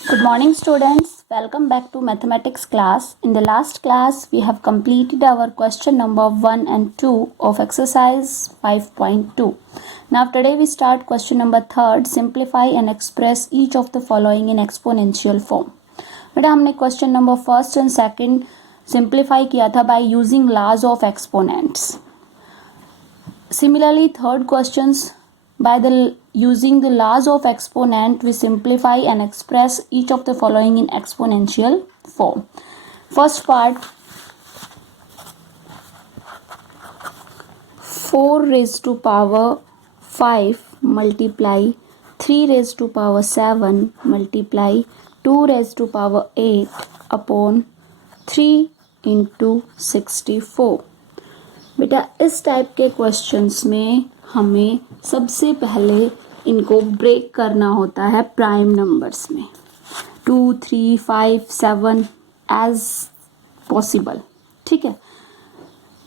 Good morning students, welcome back to mathematics class. In the last class we have completed our question number 1 and 2 of exercise 5.2. Now today we start question number 3, simplify and express each of the following in exponential form. बेटा हमने question number first and second simplify किया था by using laws of exponents. Similarly, third questions by using the laws of exponent we simplify and express each of the following in exponential form. First part, 4 raised to power 5 multiply 3 raised to power 7 multiply 2 raised to power 8 upon 3 into 64. बेटा इस type के questions में हमें सबसे पहले इनको break करना होता है प्राइम नंबर्स में, 2, 3, 5, 7 एज पॉसिबल. ठीक है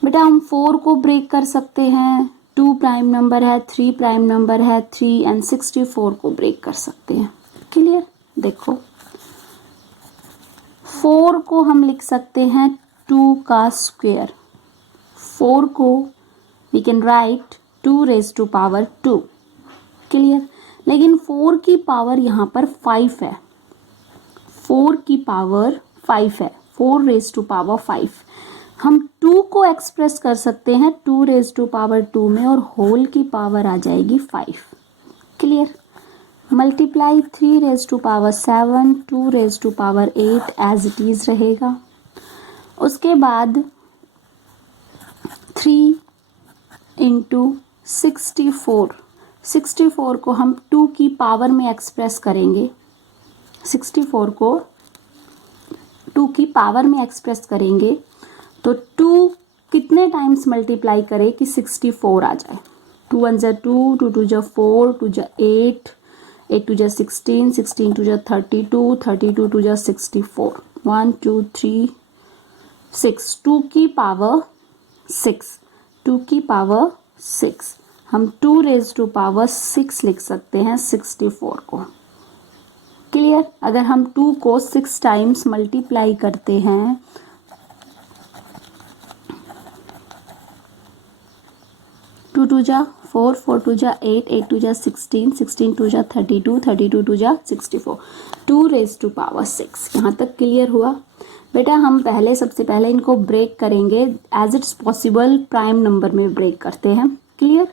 बेटा, हम 4 को ब्रेक कर सकते हैं, 2 प्राइम नंबर है, 3 प्राइम नंबर है, 3 एंड 64 को ब्रेक कर सकते हैं. क्लियर? देखो 4 को हम लिख सकते हैं 2 का स्क्वायर. 4 को we can write 2 raise to power 2. Clear? लेकिन 4 की पावर यहाँ पर 5 है. 4 की पावर 5 है, 4 रेज टू पावर 5. हम 2 को एक्सप्रेस कर सकते हैं 2 रेज टू पावर 2 में और होल की पावर आ जाएगी 5. Clear? Multiply 3 raise to power 7, 2 raise to power 8 as it is रहेगा. उसके बाद 3 इंटू 64. 64 को हम 2 की पावर में एक्सप्रेस करेंगे. 64 को 2 की पावर में एक्सप्रेस करेंगे तो 2 कितने टाइम्स मल्टीप्लाई करे कि 64 आ जाए. 2 1 जा 2, 2 2 जा 4, 2 जा 8, 8 2 जा 16, 16 2 जा 32, 32 2 जा 64, 1 2 3 6, 2 की पावर 6, 2 की पावर 6. हम 2 रेज टू पावर 6 लिख सकते हैं 64 को. क्लियर? अगर हम 2 को 6 टाइम्स मल्टीप्लाई करते हैं 2 2 जा 4, 4 2 जा 8, 8 2 जा 16, 16 2 जा 32, 32 2 जा 64, 2 रेज टू पावर 6. यहाँ तक क्लियर हुआ? बेटा हम सबसे पहले इनको ब्रेक करेंगे as it's possible prime number में ब्रेक करते हैं. क्लियर?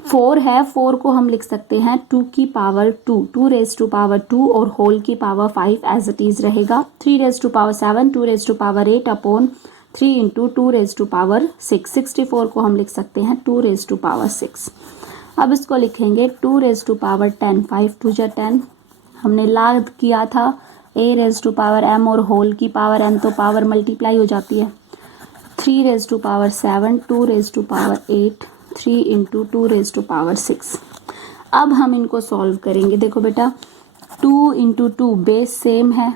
4 है, 4 को हम लिख सकते हैं 2 की पावर 2, 2 रेज टू पावर 2 और होल की पावर 5 एज इट इज रहेगा. 3 raise to power 7, 2 raise to power 8 upon 3 into 2 raise to power 6. 64 को हम लिख सकते हैं 2 रेज टू पावर 6. अब इसको लिखेंगे 2 रेज टू पावर 10, 5 2 जा 10. हमने लाग किया था a raise to power m और होल की पावर n, तो पावर मल्टीप्लाई हो जाती है. 3 raise to power 7, 2 raise to power 8, 3 into 2 raise to power 6. अब हम इनको सॉल्व करेंगे. देखो बेटा 2 इंटू 2 बेस सेम है,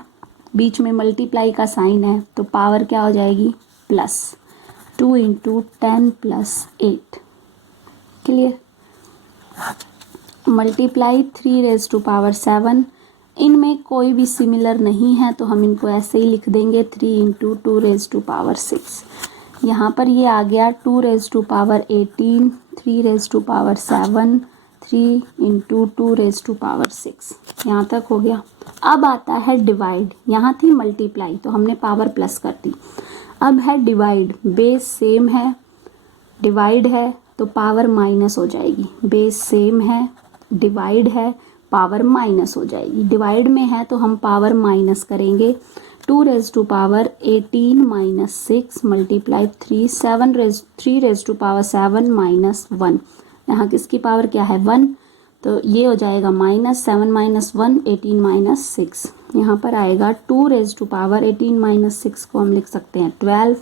बीच में मल्टीप्लाई का साइन है, तो पावर क्या हो जाएगी plus. 2 into 10 plus 8. Clear? Multiply 3 raise to power 7. इनमें कोई भी सिमिलर नहीं है तो हम इनको ऐसे ही लिख देंगे 3 इंटू 2 रेज टू पावर 6. यहाँ पर ये आ गया 2 raise to power 18, 3 raise to power 7, 3 into 2 raise to power 6. यहाँ तक हो गया. अब आता है डिवाइड. यहाँ थी मल्टीप्लाई तो हमने पावर प्लस कर दी. अब है डिवाइड. बेस सेम है, डिवाइड है तो पावर माइनस हो जाएगी. बेस सेम है, डिवाइड है, पावर माइनस हो जाएगी. डिवाइड में है तो हम पावर माइनस करेंगे. 2 raise to power 18 minus 6 multiply 3 raise to power 7 minus 1. यहाँ किसकी पावर क्या है 1, तो ये हो जाएगा माइनस 7 माइनस 1, 18 माइनस 6. यहाँ पर आएगा 2 रेज टू पावर 18 माइनस 6 को हम लिख सकते हैं 12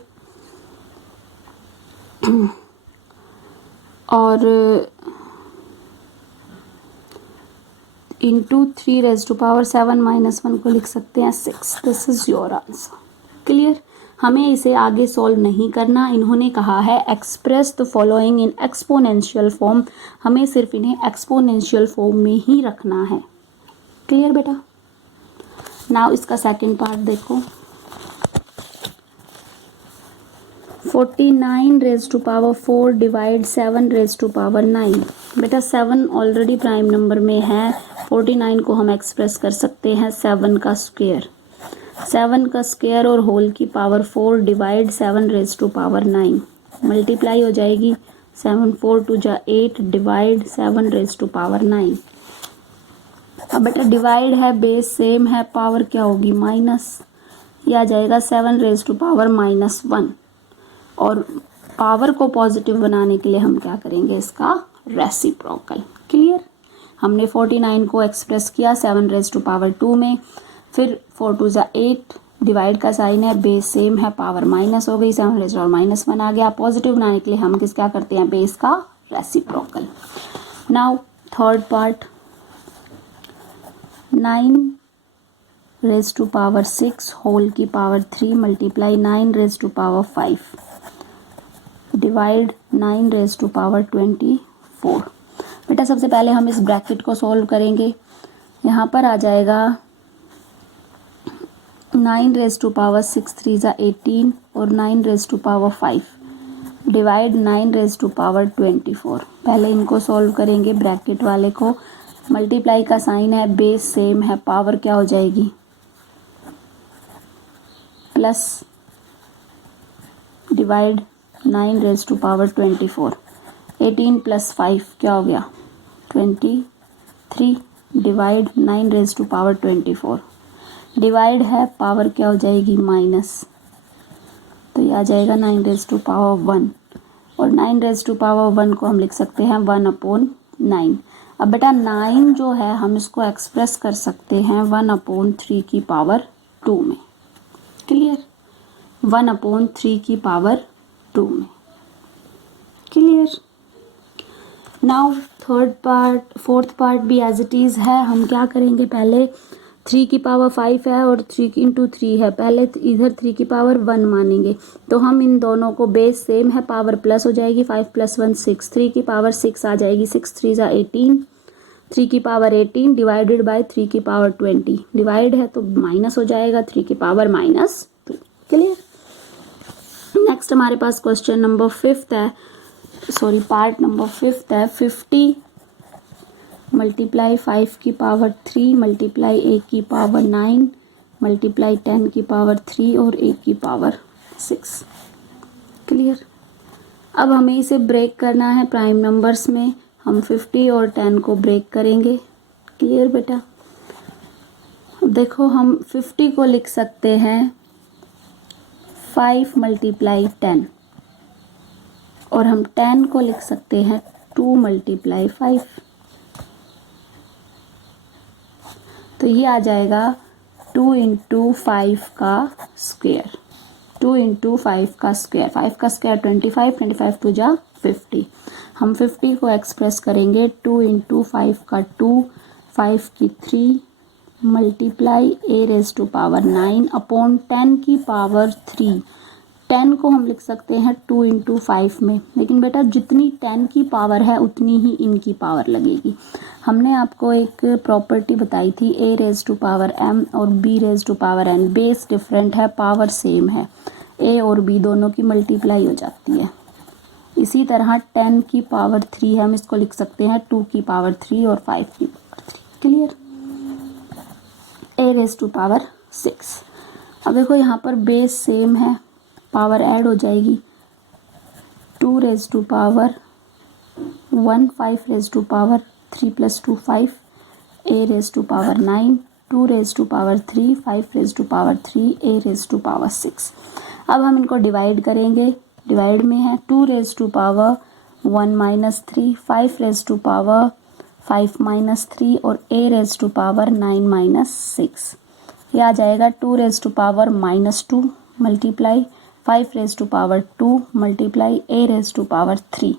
और into 3 raise to power 7 minus 1 को लिख सकते हैं 6. This is your answer. Clear? हमें इसे आगे सॉल्व नहीं करना. इन्होंने कहा है express the following in exponential form. हमें सिर्फ इन्हें एक्सपोनेंशियल फॉर्म में ही रखना है. क्लियर बेटा? नाउ इसका सेकंड पार्ट देखो, 49 raise to power 4 divide 7 raise to power 9। बेटा 7 ऑलरेडी प्राइम नंबर में है, 49 को हम एक्सप्रेस कर सकते हैं 7 का स्क्वायर, 7 का स्क्वायर और होल की power 4 divide 7 raise to power 9, multiply हो जाएगी 7 4 2 जा 8 डिवाइड 7 रेज टू पावर 9। अब बेटा डिवाइड है, बेस सेम है, पावर क्या होगी माइनस, ये आ जाएगा 7 रेज टू पावर -1। और पावर को पॉजिटिव बनाने के लिए हम क्या करेंगे, इसका रेसिप्रोकल। क्लियर। हमने 49 को एक्सप्रेस किया 7 रेज टू पावर 2 में, फिर 4 2 जा 8, डिवाइड का साइन है, बेस सेम है, पावर माइनस हो गई, 7 रेज टू पावर -1 आ गया। पॉजिटिव बनाने के लिए हम क्या करते हैं, बेस का reciprocal. Now third part, 9 raise to power 6 whole की power 3 multiply 9 raise to power 5 divide 9 raise to power 24। बेटा सबसे पहले हम इस ब्रैकेट को सॉल्व करेंगे। यहाँ पर आ जाएगा 9 रेज टू पावर 6 3 जा 18 और 9 raise to power 5 divide 9 raise to power 24। पहले इनको सॉल्व करेंगे, ब्रैकेट वाले को, मल्टीप्लाई का साइन है, बेस सेम है, पावर क्या हो जाएगी plus, divide 9 raise to power 24, 18 plus 5 क्या हो गया 23 divide 9 raise to power 24, divide है, पावर क्या हो जाएगी माइनस, तो ये आ जाएगा 9 रेज टू पावर 1 और 9 रेज टू पावर 1 को हम लिख सकते हैं 1/9। अब बेटा 9 जो है हम इसको एक्सप्रेस कर सकते हैं 1/3 की पावर 2 में। क्लियर। 1/3 की पावर 2 में। Clear. Now third part, fourth part भी एज इट इज़ है। हम क्या करेंगे, पहले 3 की पावर 5 है और 3 इंटू 3 है, पहले इधर 3 की पावर 1 मानेंगे, तो हम इन दोनों को, बेस सेम है, पावर प्लस हो जाएगी, 5 + 1 6, 3 की पावर 6 आ जाएगी, 6 3 जा 18, 3 की पावर 18 डिवाइडेड बाय 3 की पावर 20, डिवाइड है तो माइनस हो जाएगा, 3 की पावर -2। क्लियर। नेक्स्ट हमारे पास क्वेश्चन नंबर 5 है, सॉरी पार्ट नंबर 5 है। 50 मल्टीप्लाई 5 की पावर 3 मल्टीप्लाई 1 की पावर 9 मल्टीप्लाई 10 की पावर 3 और 1 की पावर 6। क्लियर। अब हमें इसे ब्रेक करना है प्राइम नंबर्स में, हम 50 और 10 को ब्रेक करेंगे। क्लियर बेटा। देखो हम 50 को लिख सकते हैं 5 मल्टीप्लाई 10 और हम 10 को लिख सकते हैं 2 मल्टीप्लाई 5, तो ये आ जाएगा 2 इंटू 5 का स्क्वायर, 2 इंटू 5 का स्क्वायर, 5 का स्क्वायर 25, 25 2 जा 50। हम 50 को एक्सप्रेस करेंगे 2 इंटू 5 का 2, 5 की 3 multiply a raise to power 9 upon 10 की पावर 3। 10 को हम लिख सकते हैं 2 इंटू 5 में, लेकिन बेटा जितनी 10 की पावर है उतनी ही इनकी पावर लगेगी। हमने आपको एक प्रॉपर्टी बताई थी, a raise to power m और b raise to power n, base different है, पावर सेम है, a और b दोनों की मल्टीप्लाई हो जाती है। इसी तरह 10 की पावर 3 हम इसको लिख सकते हैं 2 की पावर 3 और 5 की power 3। Clear. a raise to power 6। अब देखो यहाँ पर बेस सेम है, पावर ऐड हो जाएगी, 2 raise to power 1 5 raise to power 3 + 2 5 a raise to power 9 2 raise to power 3 5 raise to power 3 a raise to power 6। अब हम इनको डिवाइड करेंगे, डिवाइड में है 2 raise to power 1 - 3 5 raise to power 5 - 3 और a रेज टू पावर 9 - 6। ये आ जाएगा 2 raise to power -2 multiply 5 raise to power 2 multiply a raise to power 3।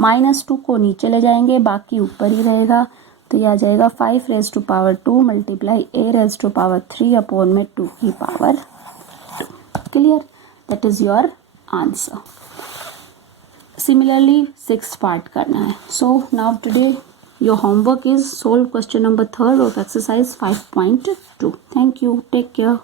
-2 को नीचे ले जाएंगे, बाकी ऊपर ही रहेगा, तो यह आ जाएगा 5 raise to power 2 multiply a raise to power 3 upon में 2 की power 2। Clear. That is your answer. Similarly 6th part करना है। So now today your homework is solve question number 3 of exercise 5.2. Thank you, take care.